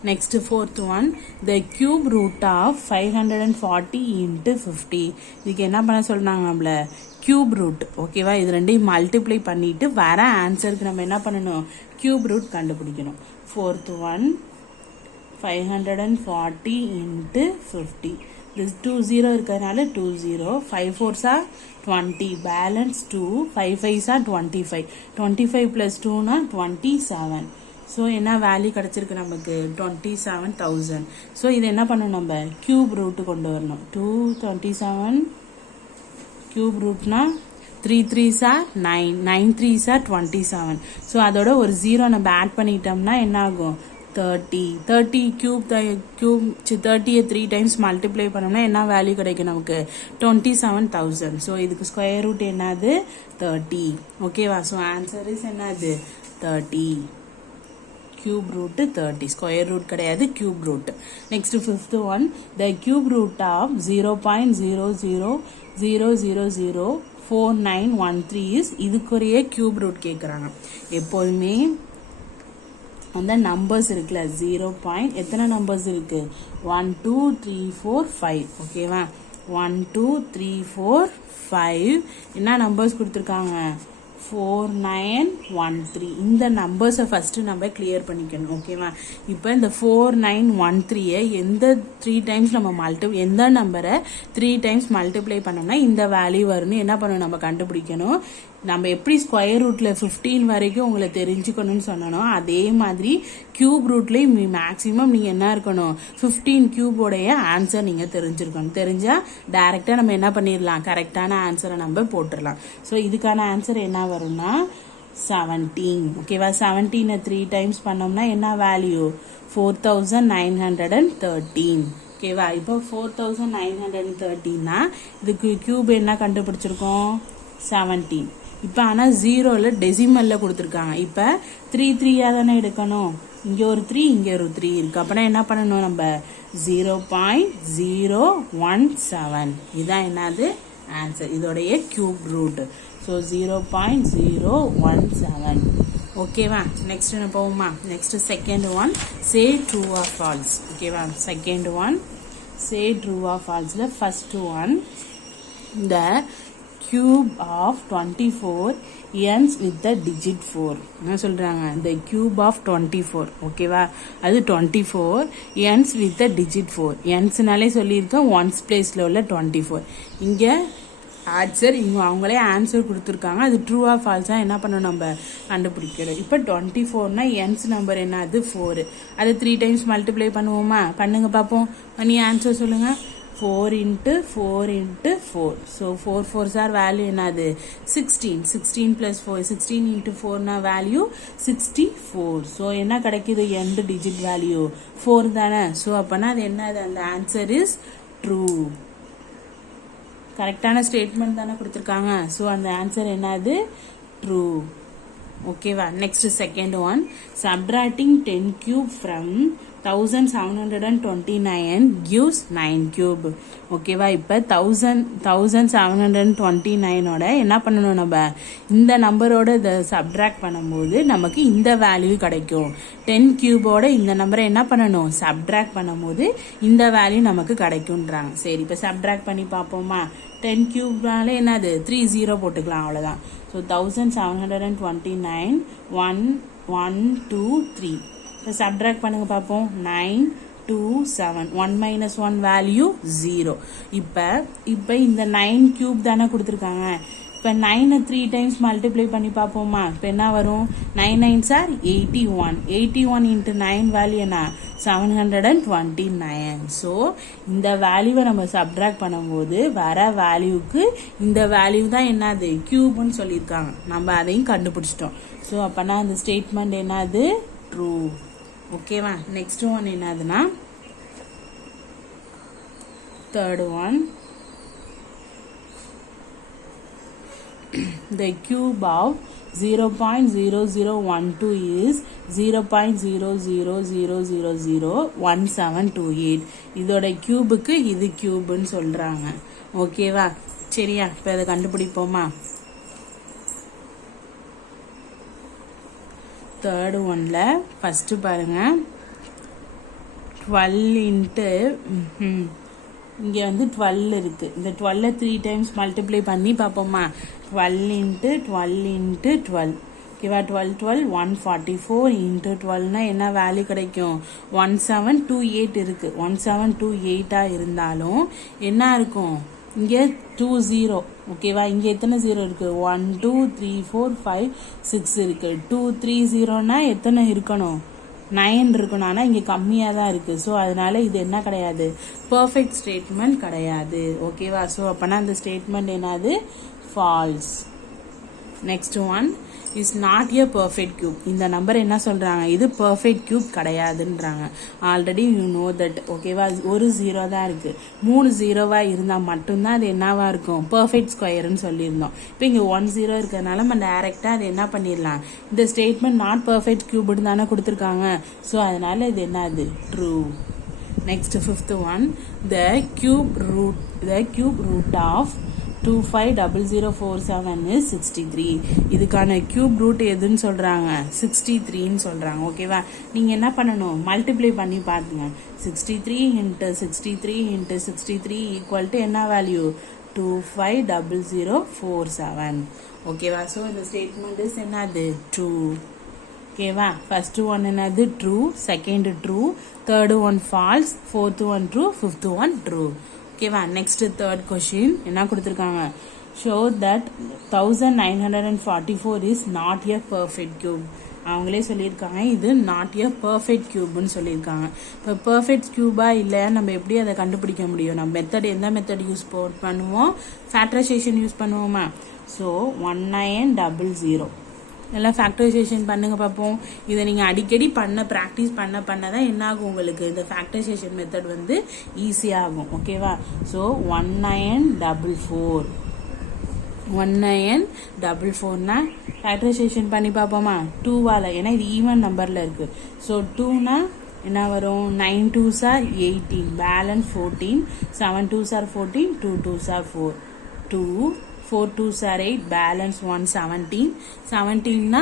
Next fourth one the cube root of 540 into 50. இதுக்கு என்ன பண்ண சொல்றாங்க நம்மள கியூப் ரூட். ஓகேவா, இது ரெண்டையும் மல்டிப்ளை பண்ணிட்டு வர ஆன்சருக்கு நம்ம என்ன பண்ணணும், கியூப் ரூட் கண்டுபிடிக்கணும். Fourth one 540 into 50. this 20 இருக்கிறதுனால 20, 5 4s are 20, balance 2, 5 5s are 25, 25 plus 2 னா 27. ஸோ என்ன வேல்யூ கிடச்சிருக்கு நமக்கு 27,000. ஸோ இது என்ன பண்ணணும், நம்ம கியூப் ரூட்டு கொண்டு வரணும். 227 கியூப் ரூட்னா 3 3s are 9, 9 3s are 27. So அதோட ஒரு 0 நம்ம ஆட் பண்ணிட்டோம்னா என்ன ஆகும், 30. 30 கியூப் 30 3 டைம்ஸ் மல்டிப்ளை பண்ணோம்னா என்ன வேல்யூ கிடைக்கும் நமக்கு, 27,000. ஸோ இதுக்கு ஸ்கொயர் ரூட் என்னது, 30. ஓகேவா, ஸோ ஆன்சர் இஸ் என்னது 30. கியூப் ரூட் 30, ஸ்கொயர் ரூட் கிடையாது, cube root. Next fifth one the cube root of 0.0004913 is, இதுக்குரிய கியூப் ரூட் கேட்குறாங்க. எப்போதுமே அந்த நம்பர்ஸ் இருக்குல்ல 0. எத்தனை நம்பர்ஸ் இருக்கு, 1 2 3 4 5. ஓகேவா, 1 2 3 4 5 என்ன நம்பர்ஸ் கொடுத்துருக்காங்க, 4 9 1 3. இந்த நம்பர்ஸை ஃபர்ஸ்ட் நம்ம கிளியர் பண்ணிக்கணும். ஓகேவா, இப்போ இந்த 4 9 1 3 எந்த 3 டைம்ஸ் நம்ம எந்த நம்பரை 3 டைம்ஸ் மல்டிப்ளை பண்ணோம்னா இந்த வேல்யூ வரும்னு என்ன பண்ணணும், நம்ம கண்டுபிடிக்கணும். நம்ம எப்படி ஸ்கொயர் ரூட்ல 15 வரைக்கும் உங்களை தெரிஞ்சுக்கணும்னு சொன்னோம், அதே மாதிரி கியூப் ரூட்லேயும் மேக்ஸிமம் நீங்கள் என்ன இருக்கணும், 15 கியூபோடைய ஆன்சர் நீங்கள் தெரிஞ்சிருக்கணும். தெரிஞ்சால் டைரெக்டாக நம்ம என்ன பண்ணிடலாம், கரெக்டான ஆன்சரை நம்ம போட்டுடலாம். ஸோ இதுக்கான ஆன்சர் என்ன வரும்னா 17. ஓகேவா, 17 3 டைம்ஸ் பண்ணோம்னா என்ன வேல்யூ, 4913. ஓகேவா, இப்போ 4913னா இதுக்கு கியூப் என்ன கண்டுபிடிச்சிருக்கோம், 17. இப்போ ஆனால் 0ல் டெசிமலில் கொடுத்துருக்காங்க. இப்போ 3 3 தானே எடுக்கணும், இங்கே ஒரு 3 இங்கே ஒரு 3 இருக்கு. அப்படின்னா என்ன பண்ணணும், நம்ம 0.017. இதுதான் என்னது ஆன்சர், இதோடைய கியூப் ரூட். ஸோ 0.017. ஓகேவா, நெக்ஸ்ட் என்ன போவோமா, next second one say true or false. ஓகேவா, second one say true or ஃபால்ஸில் ஃபர்ஸ்ட் ஒன் இந்த cube of 24 ends with the digit 4. என்ன சொல்றாங்க, the cube of 24. ஓகேவா, அது 24 ends with the digit 4. ensனாலே சொல்லியிருக்கோம் ஒன்ஸ் பிளேஸ்ல உள்ள 24. இங்க ஆன்சர் இவங்க அவங்களே ஆன்சர் கொடுத்துருக்காங்க, அது ட்ரூவா ஃபால்ஸா என்ன பண்ணணும் நம்ம கண்டுபிடிக்கிறோம். இப்போ 24னா என்ஸ் நம்பர் என்ன, அது 4. அது 3 டைம்ஸ் மல்டிப்ளை பண்ணுவோமா, பண்ணுங்க பார்ப்போம். நீ ஆன்சர் சொல்லுங்க. 4 into 4 into 4. So 4 4s are value என்னது 16. 16 plus 4, 16 into 4 na value 64. So என்ன கிடைக்குது, end digit value 4 தானே. So அப்பனா அது என்னது, அந்த ஆன்சர் இஸ் ட்ரூ. கரெக்டான ஸ்டேட்மெண்ட் தானே கொடுத்துருக்காங்க. ஸோ அந்த ஆன்சர் என்னது, ட்ரூ. ஓகேவா, next second one subtracting 10 cube from 1729 gives 9 cube. ஓகேவா, இப்போ 1729 என்ன பண்ணணும், நம்ம இந்த நம்பரோட இதை சப்ட்ராக்ட் பண்ணும்போது நமக்கு இந்த வேல்யூ கிடைக்கும். 10 கியூபோட இந்த நம்பரை என்ன பண்ணணும், சப்ட்ராக்ட் பண்ணும்போது இந்த வேல்யூ நமக்கு கிடைக்கும்ன்றாங்க. சரி, இப்போ சப்ட்ராக்ட் பண்ணி பார்ப்போமா. 10 கியூப்னால என்னது 3 0 போட்டுக்கலாம், அவ்வளோதான். ஸோ 1729 1 1 2 3. இப்போ சப்ட்ராக்ட் பண்ணுங்க பார்ப்போம். 9 2 7. 1 minus 1 வேல்யூ 0. இப்போ இந்த 9 கியூப் தானே கொடுத்துருக்காங்க. இப்போ 9 3 டைம்ஸ் மல்டிப்ளை பண்ணி பார்ப்போமா. இப்போ என்ன வரும், 9 9s are 81. 81 into 9 வேல்யூ என்ன, 729. ஸோ இந்த வேல்யூவை நம்ம சப்ட்ராக்ட் பண்ணும்போது வர வேல்யூக்கு இந்த வேல்யூ தான் என்னது, கியூப்னு சொல்லியிருக்காங்க. நம்ம அதையும் கண்டுபிடிச்சிட்டோம். ஸோ அப்போனா அந்த ஸ்டேட்மெண்ட் என்னது, ட்ரூ. ஓகேவா, நெக்ஸ்ட் ஒன் என்னதுன்னா third one the cube of 0.0012 is 0.00001728. இதோட கியூபுக்கு இது கியூப்னு சொல்றாங்க. ஓகேவா, சரியா, இப்போ அதை கண்டுபிடிப்போமா. தேர்ட் ஒன்ல ஃபர்ஸ்ட் பாருங்க, 12 இன்ட்டு இங்கே வந்து 12 இருக்குது. இந்த 12 3 டைம்ஸ் மல்டிப்ளை பண்ணி பார்ப்போமா. 12 இன்ட்டு 12 இன்ட்டு 12 ஓகேவா. 12 12 144 இன்ட்டு 12னா என்ன வேல்யூ கிடைக்கும்? 1728 இருக்குது. 1728 இருந்தாலும் என்ன இருக்கும்? இங்கே 2 0 ஓகேவா. இங்கே எத்தனை 0 இருக்குது? 1 2 3 4 5 6 இருக்குது. 2 3 0னா எத்தனை இருக்கணும்? 9 இருக்கணும். ஆனால் இங்கே கம்மியாக தான் இருக்குது. ஸோ அதனால இது என்ன கிடையாது? பர்ஃபெக்ட் ஸ்டேட்மெண்ட் கிடையாது. ஓகேவா. ஸோ அப்போனா அந்த ஸ்டேட்மெண்ட் என்னது? False. Next one is not a perfect cube. இந்த நம்பர் என்ன சொல்கிறாங்க? இது பர்ஃபெக்ட் கியூப் கிடையாதுன்றாங்க. Already you know that. ஓகேவா. ஒரு 0 தான் இருக்குது. 3 0வாக இருந்தால் மட்டும்தான் அது என்னவா இருக்கும்? பர்ஃபெக்ட் ஸ்கொயர்னு சொல்லியிருந்தோம். இப்போ இங்கே 1 0 இருக்கிறதுனால நம்ம டைரெக்டாக அது என்ன பண்ணிடலாம்? இந்த ஸ்டேட்மெண்ட் நாட் பர்ஃபெக்ட் கியூப்னு தானே கொடுத்துருக்காங்க. ஸோ அதனால இது என்னது? True. Next fifth one, the cube root of 250047 is 63. இதுக்கான கியூப் ரூட் எதுன்னு சொல்றாங்க? 63ன்னு சொல்றாங்க. ஓகேவா. நீங்க என்ன பண்ணணும்? மல்டிப்ளை பண்ணி பாருங்க. 63 இன்ட்டு 63 இன்ட்டு 63 ஈக்குவல் டு என்ன வேல்யூ? 250047. ஓகேவா. ஸோ இந்த ஸ்டேட்மெண்ட் இஸ் என்னது? ட்ரூ. ஓகேவா. ஃபர்ஸ்ட் ஒன் என்னது? True. Second true. Third one false. Fourth one true. Fifth one true. ஓகேவா. நெக்ஸ்ட் தேர்ட் கொஸ்டின் என்ன கொடுத்துருக்காங்க? Show that 1944 is not a perfect cube. அவங்களே சொல்லியிருக்காங்க இது நாட் எ பர்ஃபெக்ட் கியூப்னு சொல்லியிருக்காங்க. இப்போ பர்ஃபெக்ட் கியூபா இல்லையா நம்ம எப்படி அதை கண்டுபிடிக்க முடியும்? நம்ம மெத்தட் எந்த மெத்தட் யூஸ் பண்ணுவோம்? ஃபேக்டரைசேஷன் யூஸ் பண்ணுவோமா. ஸோ 1900 எல்லாம் ஃபேக்டரைசேஷன் பண்ணுங்க பார்ப்போம். இதை நீங்கள் அடிக்கடி ப்ராக்டிஸ் பண்ண தான் என்ன ஆகும்? உங்களுக்கு இந்த ஃபேக்டரைசேஷன் மெத்தட் வந்து ஈஸியாகும். ஓகேவா. ஸோ 1944னா ஃபேக்டரைசேஷன் பண்ணி பார்ப்போமா. 2வால், ஏன்னா இது ஈவன் நம்பரில் இருக்குது. ஸோ 2னா என்ன வரும்? 9 2s are 18, balance 14, 7 2s are 14, 2 2s are 4, 2 4 2s are 8, balance 1 17, 17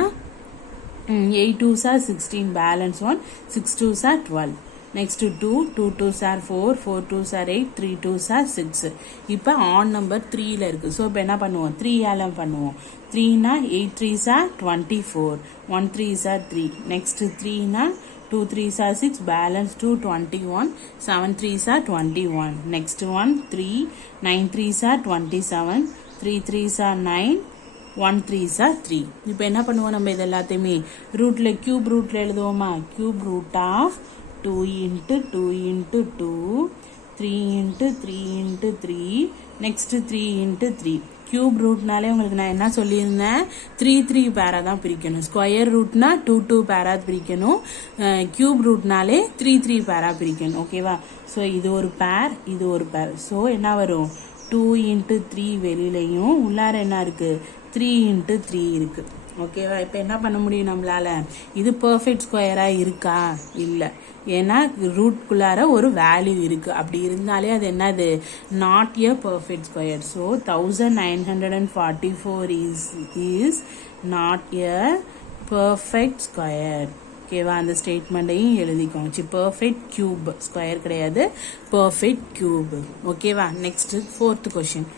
8 2s are 16, balance 1, 6 2s are 12. Next 2 2s are 4, 4 2s are 8, 3 2s are 6. இப்போ ஆன் நம்பர் 3ல இருக்கு. ஸோ இப்போ என்ன பண்ணுவோம்? 3 ஆலம் பண்ணுவோம். 3னா 8 3s are 24, 1 3s are 3. Next 3னா 2 3s are 6, balance 2 21, 7 3s are 21. Next one 3, 9 3s are 27, 3 3s are 9, 1 3s are 3. இப்போ என்ன பண்ணுவோம்? நம்ம இது எல்லாத்தையுமே கியூப் ரூட்ல எழுதுவோமா. Cube root of 2 into 2 into 2, 3 into 3 into 3, next 3 into 3. Cube ரூட்னாலே உங்களுக்கு நான் என்ன சொல்லியிருந்தேன்? 3 3 பேரா தான் பிரிக்கணும். ஸ்கொயர் ரூட்னா 2 2 பேரா பிரிக்கணும். கியூப் ரூட்னாலே 3 3 பேரா பிரிக்கணும். ஓகேவா. ஸோ இது ஒரு பேர், இது ஒரு பேர். ஸோ என்ன வரும்? 2 into 3 வெளியிலையும் உள்ளார என்ன இருக்கு? 3 into 3 இருக்கு. ஓகேவா. இப்போ என்ன பண்ண முடியும் நம்மளால? இது பர்ஃபெக்ட் ஸ்கொயரா இருக்கா? இல்லை. ஏன்னா ரூட்குள்ளார ஒரு வேல்யூ இருக்கு. அப்படி இருந்தாலே அது என்னது? Not a perfect square. So 1944 is not a perfect square. ஓகேவா. அந்த ஸ்டேட்மெண்ட்டையும் எழுதிக்கோங்க. பர்ஃபெக்ட் கியூப், ஸ்கொயர் கிடையாது, பர்ஃபெக்ட் கியூப். ஓகேவா. Next fourth question.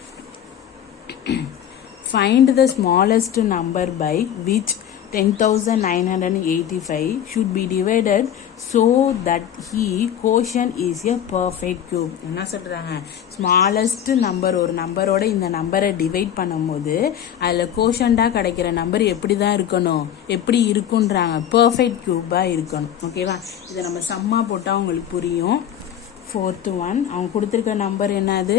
Find the smallest number by which 10,985 should be divided so that quotient is a perfect cube. என்ன சொல்றாங்க? Smallest number, ஒரு நம்பரோட இந்த நம்பரை டிவைட் பண்ணும்போது அதில் கோஷண்டா கிடைக்கிற நம்பர் எப்படி தான் இருக்கணும்? எப்படி இருக்குன்றாங்க? பர்ஃபெக்ட் கியூபா இருக்கணும். ஓகேவா. இதை நம்ம சம்மா போட்டால் உங்களுக்கு புரியும். ஃபோர்த்து ஒன் அவங்க கொடுத்துருக்க நம்பர் என்னது?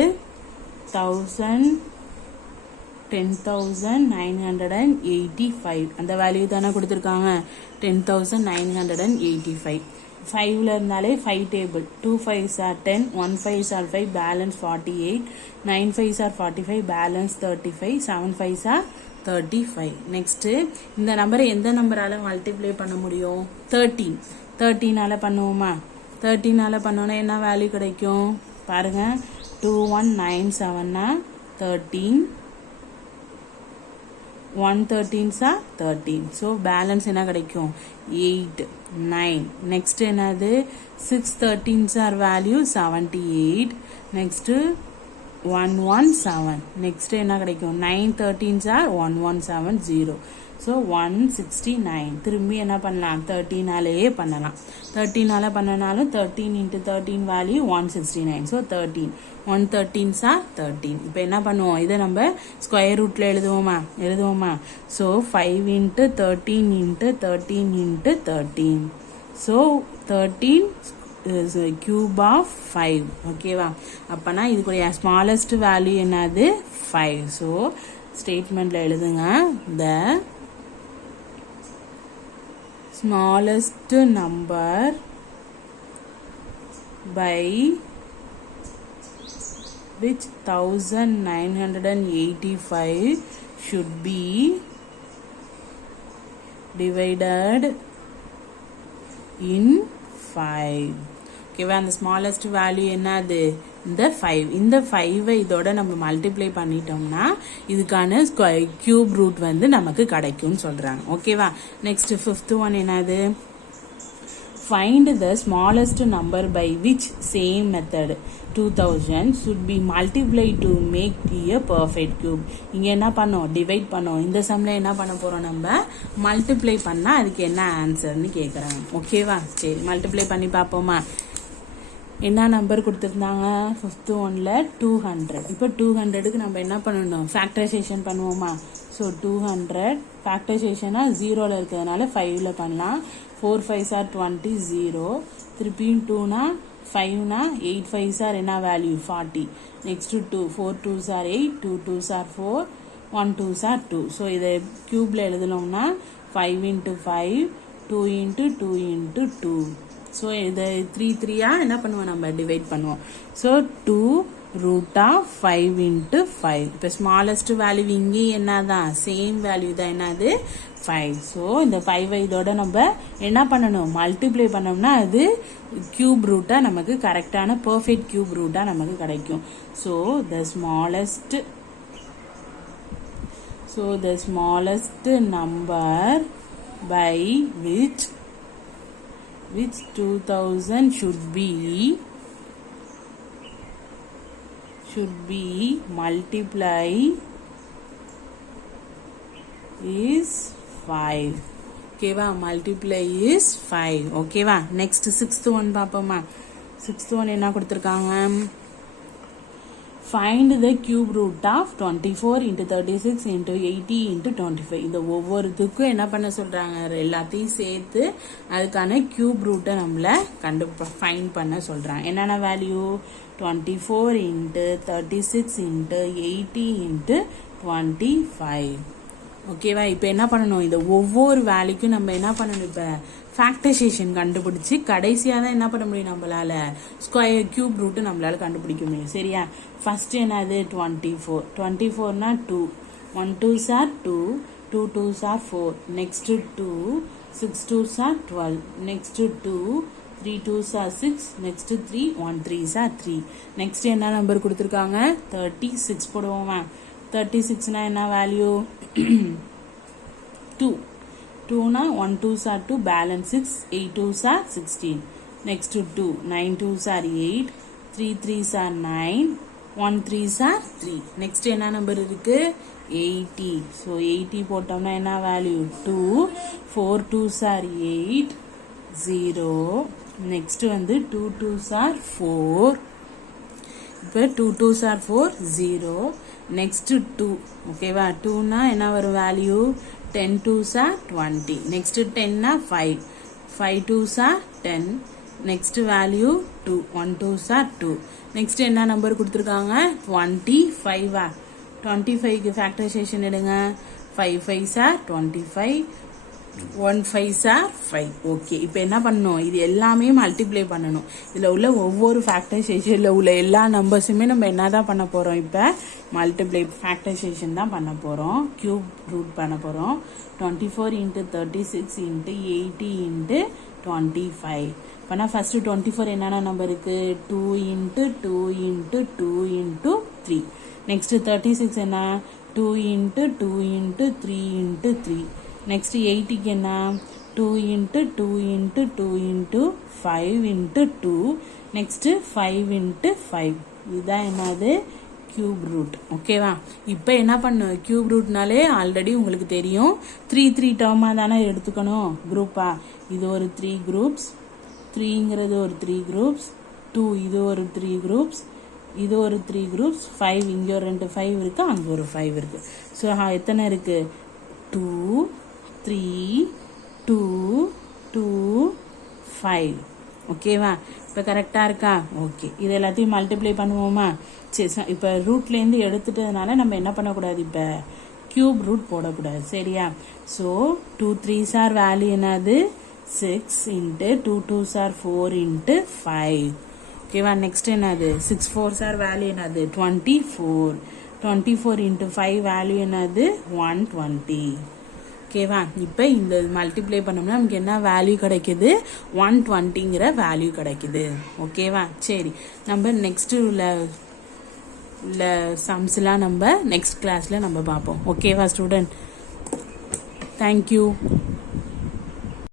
10,985. அந்த வேல்யூ தானே கொடுத்துருக்காங்க. 10,985. 5ல இருந்தாலே 5 table. 2 5s are 10, 1 5s are 5, balance 48, 9 5s are 45, balance 35, 7 5s are 35. Next இந்த நம்பரை எந்த நம்பரால மல்டிப்ளை பண்ண முடியும்? 13ஆல பண்ணுவோமா. 13ஆல பண்ணோன்னா என்ன வேல்யூ கிடைக்கும் பாருங்க. 2197 13, 1 13s are 13. So balance என்ன கிடைக்கும் 8 9. Next என்னது 6 13s are value 78. Next 117. Next என்ன கிடைக்கும் 9 13s are 1170. So 169. திரும்பி என்ன பண்ணலாம் 13 ஆலேயே பண்ணலாம். 13 ஆல பண்ணனாலும் 13 into 13 value 169. So 13. 113s are 13. இப்போ என்ன பண்ணுவோம் இதை நம்ம ஸ்கொயர் ரூட்ல எழுதுவோமா so 5 into 13 into 13 into 13. So 13 is a cube of 5. ஓகேவா அப்பனா இதுக்குரிய smallest value என்னது 5. So statementல எழுதுங்க the smallest number by which 1985 should be divided in 5. ஓகேவா அந்த ஸ்மாலஸ்ட் வேல்யூ என்னது இந்த 5. இந்த 5 இதோட நம்ம மல்டிப்ளை பண்ணிட்டோம்னா இதுக்கான கியூப் ரூட் வந்து நமக்கு கிடைக்கும்னு சொல்றாங்க. ஓகேவா நெக்ஸ்ட் 5th ஒன் என்னது find the smallest number by which same method 2000 should be multiplied to make a perfect cube. இங்க என்ன பண்ணோம் டிவைட் பண்ணோம். இந்த சம்ல என்ன பண்ண போறோம் நம்ம மல்டிப்ளை பண்ணா அதுக்கு என்ன ஆன்சர்னு கேக்குறாங்க. ஓகேவா சரி மல்டிப்ளை பண்ணி பாப்போமா. என்ன நம்பர் கொடுத்துருந்தாங்க 5th ஒன்ல 200. இப்போ 200க்கு நம்ம என்ன பண்ணணும் ஃபேக்டரைசேஷன் பண்ணுவோமா. ஸோ 200 ஃபேக்டரைசேஷனா 0ல இருக்கிறதுனால 5ல பண்ணலாம். 4 5s are 20 0. திருப்பியும் 2னா 5னா 8 5s are என்ன value 40. Next 2 4 2s are 8 2 2s are 4 1 2s are 2. So இதை கியூப்ல எழுதணும்னா 5 into 5 2 into 2 into 2. ஸோ இதை 3 3 என்ன பண்ணுவோம் நம்ம டிவைட் பண்ணுவோம். So 2 root of 5 into 5. இப்போ ஸ்மாலஸ்ட் வேல்யூ இங்கே என்னதான் சேம் வேல்யூ தான் என்னது 5. ஸோ இந்த 5 இதோட நம்ம என்ன பண்ணணும் மல்டிப்ளை பண்ணோம்னா அது கியூப் ரூட்டா நமக்கு கரெக்டான பெர்ஃபெக்ட் கியூப் ரூட்டா நமக்கு கிடைக்கும். So the smallest number by which 2000 should be multiplied is 5. ஓகேவா மல்டிப்ளை இஸ் 5. ஓகேவா நெக்ஸ்ட் 6th ஒன் பாப்போமா. 6th ஒன் என்ன கொடுத்துருக்காங்க find the cube root of 24 into 36 into 80 into 25. இந்த ஒவ்வொருத்துக்கும் என்ன பண்ண சொல்றாங்க எல்லாத்தையும் சேர்த்து அதுக்கான கியூப் ரூட்டை நம்மள ஃபைண்ட் பண்ண சொல்றாங்க. என்னென்ன வேல்யூ 24 into 36 into 80 into 25. ஓகேவா இப்போ என்ன பண்ணணும் இந்த ஒவ்வொரு வேல்யூக்கும் நம்ம என்ன பண்ணணும் இப்போ ஃபேக்டரைசேஷன் கண்டுபிடிச்சு கடைசியாக தான் என்ன பண்ண முடியும் நம்மளால ஸ்கொயர் கியூப் ரூட் நம்மளால கண்டுபிடிக்க முடியும். சரியா ஃபர்ஸ்ட் என்னது 24 24னா 2 1 2s are 2 2 2s are 4. Next 2 6 2s are 12. Next 2 3 2s are 6. Next 3 1 3s are 3. Next என்ன நம்பர் கொடுத்துருக்காங்க 36 போடுவோமா. 36னா என்ன value 2 2னா 1 2s are 2 balance 6 8 2s are 16. next 2 9 2s are 8 3 3s are 9 1 3s are 3. next என்ன நம்பர் இருக்கு 80. so 80 போட்டோம்னா என்ன value 2 4 2s are 8 0. next வந்து 2 2s are 4. இப்போ 2 2s are 4 0. next 2 ஓகேவா 2னா என்ன வரும் value 10 2s are 20. next 10 5 5 2s are 10. next value 2 1 2s are 2. next என்ன நம்பர் கொடுத்துருக்காங்க 25. 25க்கு ஃபேக்டரைசேஷன் எடுங்க 5 5s are 25 1 5s are 5. Okay இப்போ என்ன பண்ணணும் இது எல்லாமே மல்டிப்ளை பண்ணணும். இதில் உள்ள ஒவ்வொரு ஃபேக்டரைசேஷனில் உள்ள எல்லா நம்பர்ஸுமே நம்ம என்ன தான் பண்ண போகிறோம் இப்போ மல்டிப்ளை ஃபேக்டரைசேஷன் தான் பண்ண போகிறோம் கியூப் ரூட் பண்ண போகிறோம். 24 into 36 into 80 into 25. இப்போனா ஃபர்ஸ்ட் 24 என்னென்ன நம்பர் இருக்கு 2 into 2 into 2 into 3. நெக்ஸ்ட் 36 என்ன 2 into 2 into 3 into 3. Next 8க்கு என்ன 2 into 2 into 2 into 5 into 2. Next 5 into 5. இதுதான் என்னது கியூப் ரூட். ஓகேவா? இப்போ என்ன பண்ணு, கியூப் ரூட்னாலே ஆல்ரெடி உங்களுக்கு தெரியும் 3 டேர்மாக தானே எடுத்துக்கணும் குரூப்பா. இது ஒரு 3 குரூப்ஸ், 3ங்கிறது ஒரு 3 குரூப்ஸ், 2 இது ஒரு 3 குரூப்ஸ், இது ஒரு 3 குரூப்ஸ், 5 இங்கே ஒரு 2 5 இருக்கு, அங்கே ஒரு 5 இருக்கு. ஸோ எத்தனை இருக்கு 2 3 2 2 5. ஓகேவா? இப்போ கரெக்டாக இருக்கா? ஓகே, இது எல்லாத்தையும் மல்டிப்ளை பண்ணுவோமா? சரி, இப்போ ரூட்லேருந்து எடுத்துட்டதுனால நம்ம என்ன பண்ணக்கூடாது, இப்போ கியூப் ரூட் போடக்கூடாது. சரியா? ஸோ 2 3s ஆர் வேல்யூ என்னது 6 இன்ட்டு 2 2s ஆர் 4 இன்ட்டு 5. ஓகேவா? நெக்ஸ்ட் என்னது 6 4s ஆர் வேல்யூ என்னது 24. 24 இன்ட்டு 5 வேல்யூ என்னது 120. ஓகேவா? இப்போ இந்த மல்டிப்ளை பண்ணோம்னா நமக்கு என்ன வேல்யூ கிடைக்குது 120ங்கிற வேல்யூ கிடைக்குது. ஓகேவா? சரி, நம்ம நெக்ஸ்ட் உள்ள சம்ஸ்லாம் நம்ம நெக்ஸ்ட் கிளாஸில் நம்ம பார்ப்போம். ஓகேவா ஸ்டூடெண்ட்? தேங்க்யூ.